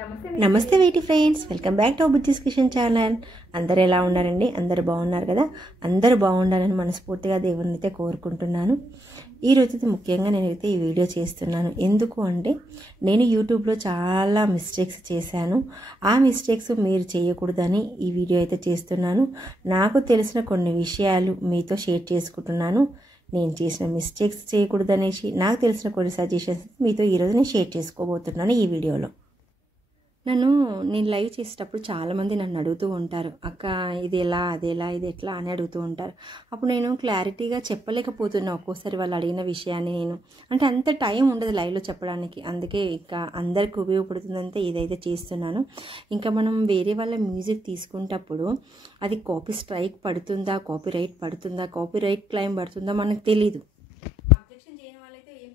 నమస్తే వీటి friends, welcome back to Bujji's kitchen channel. అందరు ఎలా ఉన్నారండి? అందరు బాగున్నారు కదా? అందరూ బాగుండాలని మనస్ఫూర్తిగా దేవుని అయితే కోరుకుంటున్నాను. ఈరోజు ముఖ్యంగా నేనైతే ఈ వీడియో చేస్తున్నాను. ఎందుకు అంటే నేను యూట్యూబ్లో చాలా మిస్టేక్స్ చేశాను. ఆ మిస్టేక్స్ మీరు చేయకూడదని ఈ వీడియో అయితే చేస్తున్నాను. నాకు తెలిసిన కొన్ని విషయాలు మీతో షేర్ చేసుకుంటున్నాను. నేను చేసిన మిస్టేక్స్ చేయకూడదనేసి నాకు తెలిసిన కొన్ని సజెషన్స్ మీతో ఈరోజు నేను షేర్ చేసుకోబోతున్నాను ఈ వీడియోలో. నేను లైవ్ చేసేటప్పుడు చాలామంది నన్ను అడుగుతూ ఉంటారు, అక్క ఇది ఎలా, అది ఎలా, ఇది ఎట్లా అని అడుగుతూ ఉంటారు. అప్పుడు నేను క్లారిటీగా చెప్పలేకపోతున్నా ఒక్కోసారి వాళ్ళు అడిగిన విషయాన్ని. నేను అంటే అంత టైం ఉండదు లైవ్లో చెప్పడానికి. అందుకే ఇంకా అందరికి ఉపయోగపడుతుందంటే ఇదైతే చేస్తున్నాను. ఇంకా మనం వేరే వాళ్ళ మ్యూజిక్ తీసుకునేటప్పుడు అది కాపీ స్ట్రైక్ పడుతుందా, కాపీ రైట్ క్లైమ్ పడుతుందా మనకు తెలీదు.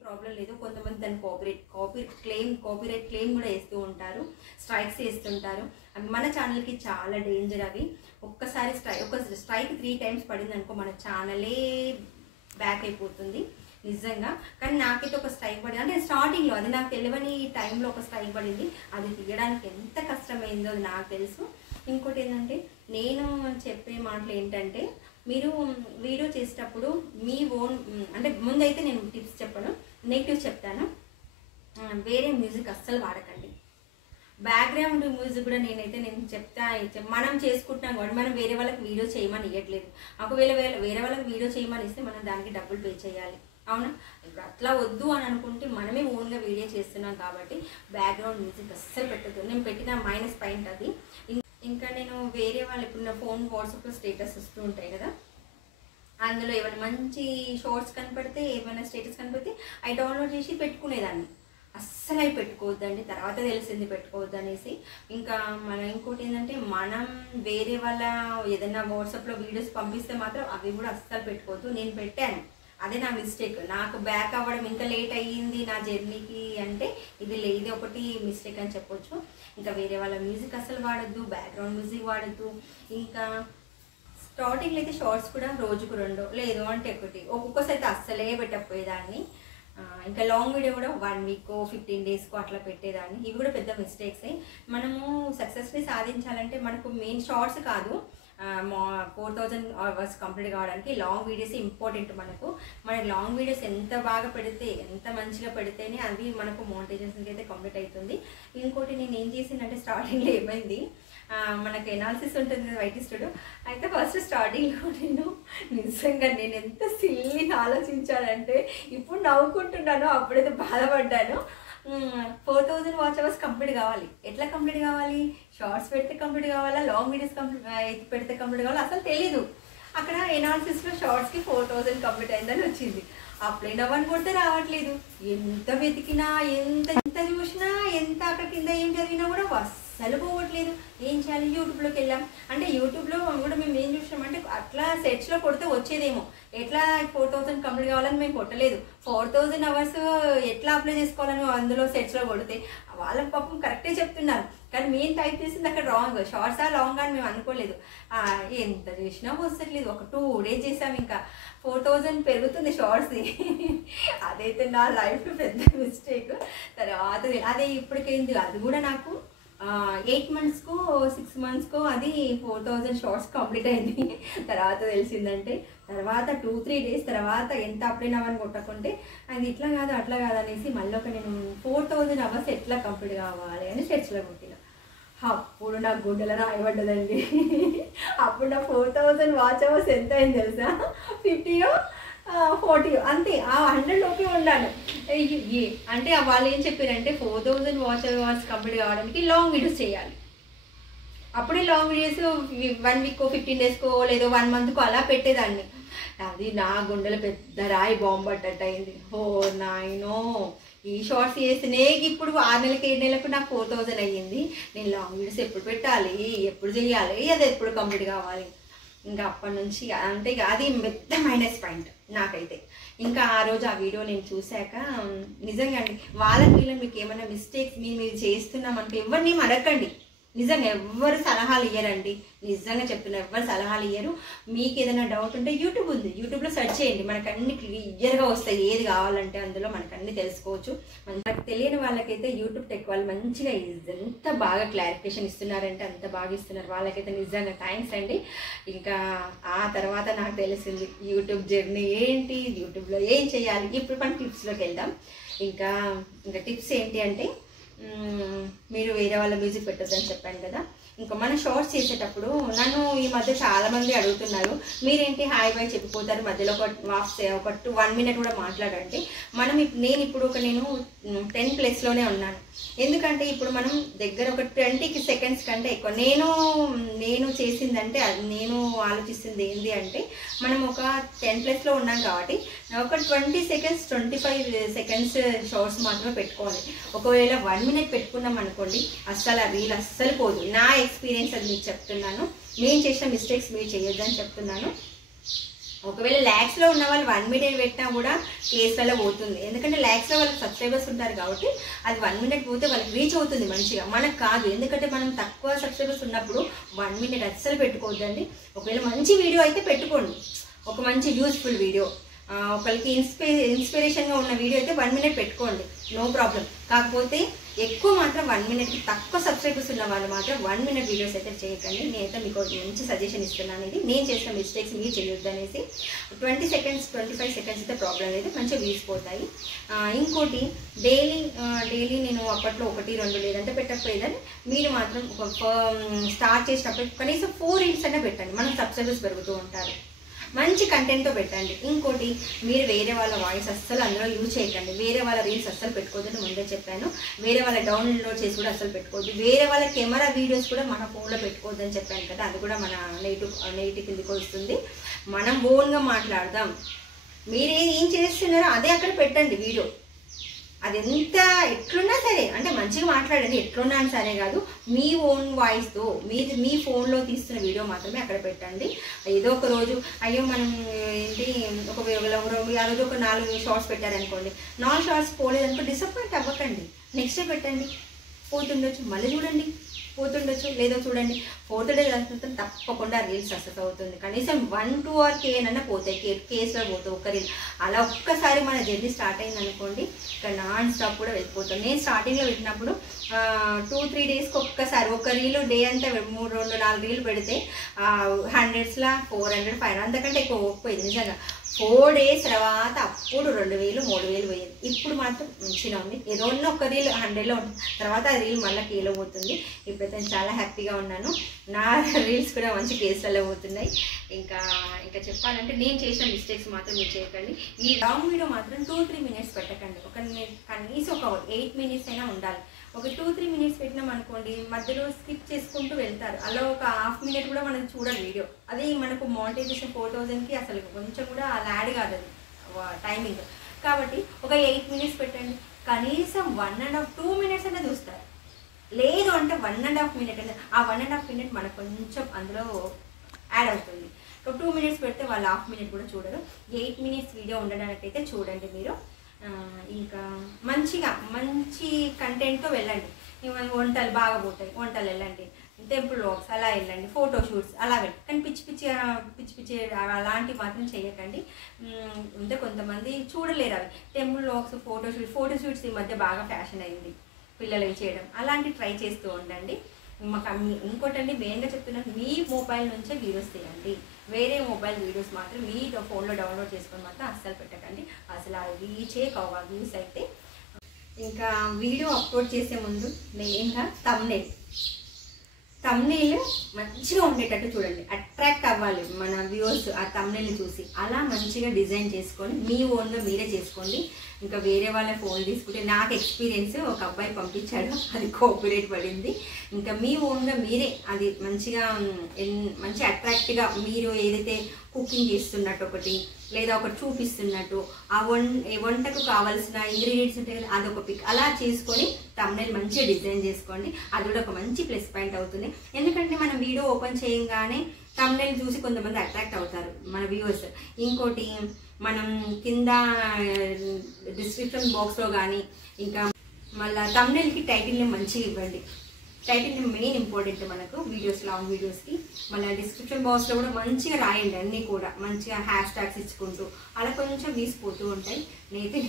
ప్రాబ్లం లేదు. కొంతమంది దాన్ని కాపీ రైట్ క్లెయిమ్ కూడా వేస్తూ ఉంటారు, స్ట్రైక్స్ వేస్తుంటారు. అవి మన ఛానల్కి చాలా డేంజర్. అవి ఒక్కసారి స్ట్రైక్ 3 times పడింది అనుకో మన ఛానలే బ్యాక్ అయిపోతుంది నిజంగా. కానీ నాకైతే ఒక స్ట్రైక్ పడింది, అంటే స్టార్టింగ్లో అది నాకు తెలియని టైంలో ఒక స్ట్రైక్ పడింది. అది తీయడానికి ఎంత కష్టమైందో అది నాకు తెలుసు. ఇంకోటి ఏంటంటే నేను చెప్పే మాటలు ఏంటంటే, మీరు వీడియో చేసేటప్పుడు మీ ఓన్ అంటే ముందైతే నేను టిప్స్ చెప్పను, నెగిటివ్ చెప్తాను. వేరే మ్యూజిక్ అస్సలు వాడకండి. బ్యాక్గ్రౌండ్ మ్యూజిక్ కూడా నేను చెప్తా. మనం చేసుకుంటున్నాం కాబట్టి మనం వేరే వాళ్ళకి వీడియో చేయమని ఇవ్వట్లేదు. ఒకవేళ వేరే వాళ్ళకి వీడియో చేయమని ఇస్తే మనం దానికి డబ్బులు పే చేయాలి, అవునా? ఇప్పుడు అట్లా వద్దు అని అనుకుంటే మనమే ఓన్గా వీడియో చేస్తున్నాం కాబట్టి బ్యాక్గ్రౌండ్ మ్యూజిక్ అస్సలు పెట్టద్దు. నేను పెట్టిన మైనస్ పాయింట్ అది. ఇంకా నేను వేరే వాళ్ళు ఇప్పుడు నా ఫోన్ వాట్సాప్లో స్టేటస్ వస్తూ ఉంటాయి కదా, అందులో ఏమైనా మంచి షార్ట్స్ కనపడితే, ఏమైనా స్టేటస్ కనపడితే అవి డౌన్లోడ్ చేసి పెట్టుకునేదాన్ని. అస్సలు అవి పెట్టుకోవద్దండి, తర్వాత తెలిసింది పెట్టుకోవద్దు అనేసి. ఇంకా ఇంకోటి ఏంటంటే, మనం వేరే వాళ్ళ ఏదైనా వాట్సాప్లో వీడియోస్ పంపిస్తే మాత్రం అవి కూడా అస్సలు పెట్టుకోవద్దు. నేను పెట్టాను, అదే నా మిస్టేక్. నాకు బ్యాక్ అవ్వడం ఇంత లేట్ అయ్యింది నా జర్నీకి అంటే ఇది ఒకటి మిస్టేక్ అని చెప్పొచ్చు. ఇంకా వేరే వాళ్ళ మ్యూజిక్ అస్సలు వాడద్దు, బ్యాక్గ్రౌండ్ మ్యూజిక్ వాడద్దు. ఇంకా స్టార్టింగ్లో అయితే షార్ట్స్ కూడా రోజుకు 2 లేదు అంటే 1, ఒక్కొక్కసారి అయితే అస్సలే పెట్టకపోయేదాన్ని. ఇంకా లాంగ్ వీడియో కూడా 1 week 15 days అట్లా పెట్టేదాన్ని. ఇవి కూడా పెద్ద మిస్టేక్సే. మనము సక్సెస్ని సాధించాలంటే మనకు మెయిన్ షార్ట్స్ కాదు, 4000 hours కంప్లీట్ కావడానికి లాంగ్ వీడియోస్ ఇంపార్టెంట్. మనకు లాంగ్ వీడియోస్ ఎంత బాగా పెడితే, ఎంత మంచిగా పెడితేనే అవి మనకు మోనిటైజేషన్కి అయితే కంప్లీట్ అవుతుంది. ఇంకోటి నేను ఏం చేసిందంటే, స్టార్టింగ్లో ఏమైంది, మనకు ఎనాలిసిస్ ఉంటుంది కదా వైటీ స్టూడియో, అయితే ఫస్ట్ స్టార్టింగ్లో నిజంగా నేను ఎంత సిల్లీగా ఆలోచించానంటే ఇప్పుడు నవ్వుకుంటున్నాను, అప్పుడైతే బాధపడ్డాను. 4000 watch hours కంప్లీట్ కావాలి. ఎట్లా కంప్లీట్ కావాలి? షార్ట్స్ పెడితే కంప్లీట్ కావాలా, లాంగ్ వీడియోస్ పెడితే కంప్లీట్ కావాలా అసలు తెలీదు. అక్కడ ఎనాలిసిస్లో షార్ట్స్కి 4000 కంప్లీట్ అయిందని వచ్చింది. అప్పుడే నవ్వని కొడితే రావట్లేదు. ఎంత వెతికినా, ఎంత చూసినా, ఎంత అక్కడ కింద ఏం జరిగినా కూడా అస్సలు పోవట్లేదు. ఏం చేయాలి? యూట్యూబ్లోకి వెళ్ళాం. అంటే యూట్యూబ్లో కూడా మేము ఏం చూసామంటే, అట్లా సెర్చ్లో కొడితే వచ్చేదేమో. ఎట్లా 4000 కంప్లీట్ కావాలని మేము కొట్టలేదు. 4000 hours ఎట్లా అప్లై చేసుకోవాలని అందులో సెర్చ్లో కొడితే వాళ్ళ పాపం కరెక్టే చెప్తున్నారు, కానీ మేము టైప్ చేసింది అక్కడ రాంగ్. షార్ట్స్ లాంగ్ అని మేము అనుకోలేదు. ఎంత చేసినా వస్తట్లేదు. ఒక 2 days చేసాం, ఇంకా 4000 పెరుగుతుంది షార్ట్స్ది. అదైతే నా లైఫ్లో పెద్ద మిస్టేక్. తర్వాత అదే ఇప్పటికైంది, అది కూడా నాకు 8 monthsకో 6 monthsకో అది 4000 షార్ట్స్ కంప్లీట్ అయింది. తర్వాత తెలిసిందంటే, తర్వాత 2-3 days తర్వాత ఎంత అప్లై అవ్వని కొట్టకుంటే అది ఇట్లా కాదు అట్లా కాదు అనేసి మళ్ళీ నేను 4000 hours ఎట్లా కంప్లీట్ కావాలి అని సెర్చ్లో కొట్టిన. అప్పుడు నాకు గుండెల రాయబడ్డదండి. అప్పుడు నా 4000 watch hours ఎంత అయింది తెలుసా? 50 40 అంతే. ఆ 100 లోపే ఉండాలి. అంటే వాళ్ళు ఏం చెప్పారంటే, 4000 watch hours కంప్లీట్ కావడానికి లాంగ్ వీడియోస్ చేయాలి. అప్పుడే లాంగ్ వీడియోస్ 1 week 15 daysకో లేదో 1 monthకో అలా పెట్టేదాన్ని. అది నా గుండెలో పెద్ద రాయి బాంబు పడ్డట్టు అయింది. ఓ నాయనో, ఈ షార్ట్స్ చేసినే ఇప్పుడు 6 నెలలకు 7 నెలలకు నాకు 4000 అయ్యింది. నేను లాంగ్ వీడియోస్ ఎప్పుడు పెట్టాలి, ఎప్పుడు చేయాలి, అది ఎప్పుడు కంప్లీట్ కావాలి? ఇంకా అప్పటి నుంచి అంటే అది పెద్ద మైనస్ పాయింట్ నాకైతే. ఇంకా ఆ రోజు ఆ వీడియో నేను చూశాక నిజంగా అండి, వీళ్ళని మీకు ఏమైనా మిస్టేక్స్ మీరు చేస్తున్నామంటే ఎవరిని అడగండి. నిజంగా ఎవ్వరు సలహాలు ఇయ్యరండి, నిజంగా చెప్తున్నా, ఎవ్వరు సలహాలు ఇయ్యరు. మీకు ఏదైనా డౌట్ ఉంటే యూట్యూబ్ ఉంది, యూట్యూబ్లో సెర్చ్ చేయండి, మనకు అన్ని క్లియర్గా వస్తాయి. ఏది కావాలంటే అందులో మనకు అన్ని తెలుసుకోవచ్చు. మనకు తెలియని వాళ్ళకైతే యూట్యూబ్ టెక్ వాళ్ళు మంచిగా ఎంత బాగా క్లారిఫికేషన్ ఇస్తున్నారంటే అంత బాగా ఇస్తున్నారు. వాళ్ళకైతే నిజంగా థ్యాంక్స్ అండి. ఇంకా ఆ తర్వాత నాకు తెలిసింది యూట్యూబ్ జర్నీ ఏంటి, యూట్యూబ్లో ఏం చేయాలి. ఇప్పుడు మనం టిప్స్లోకి వెళ్దాం. ఇంకా టిప్స్ ఏంటి అంటే, మీరు వేరే వాళ్ళ మ్యూజిక్ పెట్టొద్దని చెప్పాను కదా. ఇంకా మన షార్ట్స్ చేసేటప్పుడు నన్ను ఈ మధ్య చాలామంది అడుగుతున్నారు, మీరేంటి హాయ్ బాయ్ చెప్పిపోతారు, మధ్యలో ఒక 1 మినిట్ కూడా మాట్లాడండి. నేను ఇప్పుడు 10+లోనే ఉన్నాను. ఎందుకంటే ఇప్పుడు మనం దగ్గర ఒక 20 సెకండ్స్ కంటే ఎక్కువ నేను చేసిందంటే, నేను ఆలోచిస్తుంది ఏంటి అంటే, మనం ఒక 10+లో ఉన్నాం కాబట్టి ఒక 20 సెకండ్స్ 25 సెకండ్స్ షార్ట్స్ మాత్రమే పెట్టుకోవాలి. ఒకవేళ 1 మినిట్ పెట్టుకున్నాం అనుకోండి, అస్సలు ఆ రీల్ అస్సలు పోదు. నా ఎక్స్పీరియన్స్ అది మీకు చెప్తున్నాను. నేను చేసిన మిస్టేక్స్ మీరు చేయొద్దని చెప్తున్నాను. ఒకవేళ ల్యాక్స్లో ఉన్న వాళ్ళు 1 మినిట్ పెట్టినా కూడా కేసులలో పోతుంది. ఎందుకంటే ల్యాక్స్లో వాళ్ళకి సబ్స్క్రైబర్స్ ఉంటారు కాబట్టి అది 1 మినిట్ పోతే వాళ్ళకి రీచ్ అవుతుంది మంచిగా, మనకు కాదు. ఎందుకంటే మనం తక్కువ సబ్స్క్రైబర్స్ ఉన్నప్పుడు 1 మినిట్ అస్సలు పెట్టుకోవద్దండి. ఒకవేళ మంచి వీడియో అయితే పెట్టుకోండి, ఒక మంచి యూస్ఫుల్ వీడియో, ఒకరికి ఇన్స్పిరేషన్గా ఉన్న వీడియో అయితే 1 మినిట్ పెట్టుకోండి, నో ప్రాబ్లం. కాకపోతే ఎక్కువ మాత్రం 1 మినిట్కి తక్కువ సబ్స్క్రైబర్స్ ఉన్న వాళ్ళు మాత్రం 1 మినిట్ వీడియోస్ అయితే చేయకండి. నేనైతే మీకు మంచి సజెషన్ ఇస్తున్నాను. ఇది నేను చేసిన మిస్టేక్స్ మీరు చేయొద్దు అనేసి. 20 సెకండ్స్ 25 సెకండ్స్ అయితే ప్రాబ్లం అయితే మంచిగా వ్యూస్ పోతాయి. ఇంకోటి డైలీ నేను అప్పట్లో 1, 2 లేదంటే పెట్టకపోయేదని, మీరు మాత్రం స్టార్ట్ చేసినప్పుడు కనీసం 4 రీల్స్ అయినా పెట్టండి, మన సబ్స్క్రైబర్స్ పెరుగుతూ ఉంటారు. మంచి కంటెంట్తో పెట్టండి. ఇంకోటి, మీరు వేరే వాళ్ళ వాయిస్ అస్సలు అందులో యూజ్ చేయకండి. వేరే వాళ్ళ రీల్స్ అస్సలు పెట్టుకోవద్దని ముందే చెప్పాను. వేరే వాళ్ళ డౌన్లోడ్ చేసి కూడా అస్సలు పెట్టుకోవద్దు. వేరే వాళ్ళ కెమెరా వీడియోస్ కూడా మన ఫోన్లో పెట్టుకోవద్దని చెప్పాను కదా, అది కూడా మన నెగిటివ్ కిందకి వస్తుంది. మనం ఓన్గా మాట్లాడదాం. మీరు ఏం చేస్తున్నారో అదే అక్కడ పెట్టండి వీడియో. అది ఎట్లున్నా సరే, అంటే మంచిగా మాట్లాడండి, ఎట్లున్నా సరే కాదు, మీ ఓన్ వాయిస్తో మీ ఫోన్లో తీస్తున్న వీడియో మాత్రమే అక్కడ పెట్టండి. ఏదో ఒక రోజు అయ్యో మనం ఏంటి ఆ రోజు ఒక 4 షార్ట్స్ పెట్టారనుకోండి, 4 షార్ట్స్ పోలేదనుకో డిసప్పాయింట్ అవ్వకండి. నెక్స్ట్ డే పెట్టండి, పోతుండొచ్చు, మళ్ళీ చూడండి, పోతుండొచ్చు, లేదో చూడండి. 4th డే తర్వాత తప్పకుండా రీల్స్ సక్సెస్ అవుతుంది. కనీసం 1-2 or K పోతాయి, కేసులో పోతాయి ఒక రీల్. అలా ఒక్కసారి మన జర్నీ స్టార్ట్ అయింది అనుకోండి, ఇక్కడ నాన్ స్టాప్ కూడా వెళ్ళిపోతాం. నేను స్టార్టింగ్లో పెట్టినప్పుడు 2-3 డేస్కి ఒక్కసారి ఒక రీలు డే అంతా 3-4 రీలు పెడితే 100స్లో 400, 500 అంతకంటే ఎక్కువ పోయింది నిజంగా. 4 డేస్ తర్వాత అప్పుడు 2000, 3000 పోయింది. ఇప్పుడు మాత్రం మంచిగా ఉంది. ఏదో ఒక రీల్ 100లో ఉంటుంది, తర్వాత ఆ రీల్ మళ్ళీ కేలో పోతుంది. ఇప్పుడైతే నేను చాలా హ్యాపీగా ఉన్నాను. నా రీల్స్ కూడా మంచి కేసులలో పోతున్నాయి. ఇంకా చెప్పాలంటే నేను చేసిన మిస్టేక్స్ మాత్రం మీరు చేయకండి. ఈ లాంగ్ వీడియో మాత్రం 2-3 మినిట్స్ పెట్టకండి. కనీసం ఒక 8 మినిట్స్ అయినా ఉండాలి. ఒక 2-3 మినిట్స్ పెట్టినాం అనుకోండి, మధ్యలో స్కిప్ చేసుకుంటూ వెళ్తారు. అలా ఒక ½ మినిట్ కూడా మనం చూడాలి వీడియో. అది మనకు మానిటైజేషన్ 4000కి అసలు కొంచెం కూడా అలా యాడ్ కాదు అది టైమింగ్. కాబట్టి ఒక 8 మినిట్స్ పెట్టండి. కనీసం 1.5-2 మినిట్స్ అయినా చూస్తారు. లేదు అంటే 1.5 మినిట్ అయినా, ఆ 1.5 మినిట్ మనకు కొంచెం అందులో యాడ్ అవుతుంది. ఒక 2 మినిట్స్ పెడితే వాళ్ళు ½ మినిట్ కూడా చూడరు. 8 మినిట్స్ వీడియో ఉండడానికైతే చూడండి మీరు. ఇంకా మంచి కంటెంట్తో వెళ్ళండి. వంటలు బాగా పోతాయి, వంటలు వెళ్ళండి, టెంపుల్ వాక్స్ అలా వెళ్ళండి, ఫోటోషూట్స్ అలా వెళ్ళండి. కానీ పిచ్చి అలాంటివి మాత్రం చేయకండి. అంటే కొంతమంది చూడలేరు అవి. టెంపుల్ వాక్స్, ఫోటోషూట్స్ ఈ మధ్య బాగా ఫ్యాషన్ అయింది పిల్లలు చేయడం. అలాంటివి ట్రై చేస్తూ ఉండండి. ఇంకోటండి, మెయిన్గా చెప్తున్నాను, మీ మొబైల్ నుంచే వీడియోస్ తీయండి. వేరే మొబైల్ వీడియోస్ మాత్రం మీ ఫోన్లో డౌన్లోడ్ చేసుకొని మాత్రం అస్సలు పెట్టకండి. అసలు రీచే కావాలి వ్యూస్ అయితే. ఇంకా వీడియో అప్లోడ్ చేసే ముందు మెయిన్గా థంబ్నెయిల్ మంచిగా ఉండేటట్టు చూడండి. అట్రాక్ట్ అవ్వాలి మన వ్యూవర్స్ ఆ థంబ్నెయిల్ని చూసి. అలా మంచిగా డిజైన్ చేసుకొని మీ ఓన్గా మీరే చేసుకోండి. ఇంకా వేరే వాళ్ళ ఫోన్ తీసుకుంటే, నాకు ఎక్స్పీరియన్స్ ఒక అబ్బాయి పంపించాడు, అది కాపీరైట్ పడింది. ఇంకా మీ ఓన్గా మీరే అది మంచి అట్రాక్ట్గా మీరు ఏదైతే కుకింగ్ చేస్తున్నట్టు ఒకటి, లేదా ఒకటి చూపిస్తున్నట్టు, ఆ వంటకు కావాల్సిన ఇంగ్రీడియంట్స్ ఉంటాయి కదా, అదొక పిక్ అలా చేసుకొని థంబ్నెయిల్ మంచిగా డిజైన్ చేసుకోండి. అది కూడా ఒక మంచి ప్లస్ పాయింట్ అవుతుంది. ఎందుకంటే మనం వీడియో ఓపెన్ చేయగానే థంబ్నెయిల్ చూసి కొంతమంది అట్రాక్ట్ అవుతారు మన వ్యూవర్స్. ఇంకోటి, మనం కింద డిస్క్రిప్షన్ బాక్స్లో కానీ ఇంకా మళ్ళీ థంబ్నెయిల్కి టైటిల్ని మంచిగా ఇవ్వండి. టైటిల్ మెయిన్ ఇంపార్టెంట్ మనకు వీడియోస్, లాంగ్ వీడియోస్కి. మళ్ళీ డిస్క్రిప్షన్ బాక్స్లో కూడా మంచిగా రాయండి, అన్నీ కూడా మంచిగా హ్యాష్ ట్యాగ్స్ ఇచ్చుకుంటూ. అలా కొంచెం వీసిపోతూ ఉంటాయి. నేనైతే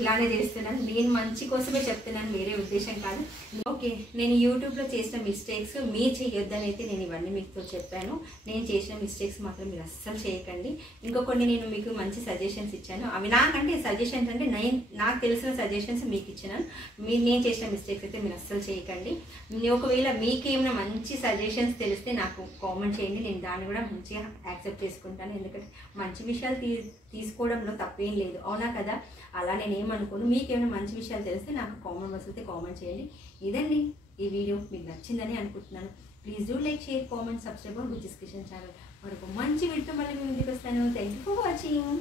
ఇలానే చేస్తున్నాను, నేను మంచి కోసమే చెప్తున్నాను, వేరే ఉద్దేశం కాదు. ఓకే, నేను యూట్యూబ్లో చేసిన మిస్టేక్స్ మీరు చేయొద్దని అయితే నేను ఇవన్నీ మీతో చెప్పాను. నేను చేసిన మిస్టేక్స్ మాత్రం మీరు అస్సలు చేయకండి. ఇంకో కొన్ని నేను మీకు మంచి సజెషన్స్ ఇచ్చాను, అవి నాకంటే సజెషన్స్ అంటే నాకు తెలిసిన సజెషన్స్ మీకు ఇచ్చినాను. నేను చేసిన మిస్టేక్స్ అయితే మీరు అస్సలు చేయకండి. ఒకవేళ మీకేమైనా మంచి సజెషన్స్ తెలిస్తే నాకు కామెంట్ చేయండి, నేను దాన్ని కూడా మంచిగా యాక్సెప్ట్ చేసుకుంటాను. ఎందుకంటే మంచి విషయాలు తీసుకోవడంలో తప్పేం లేదు, అవునా కదా? అలా నేను ఏమనుకోను. మీకేమైనా మంచి విషయాలు తెలిస్తే నాకు కామెంట్ బాక్స్ అయితే కామెంట్ చేయండి. ఇదండి ఈ వీడియో, మీకు నచ్చిందని అనుకుంటున్నాను. Please do like, share, comment, subscribe Bujji's kitchen channel. మరొక మంచి వీడియో మళ్ళీ మీ ముందుకు వస్తాను. Thank you for watching.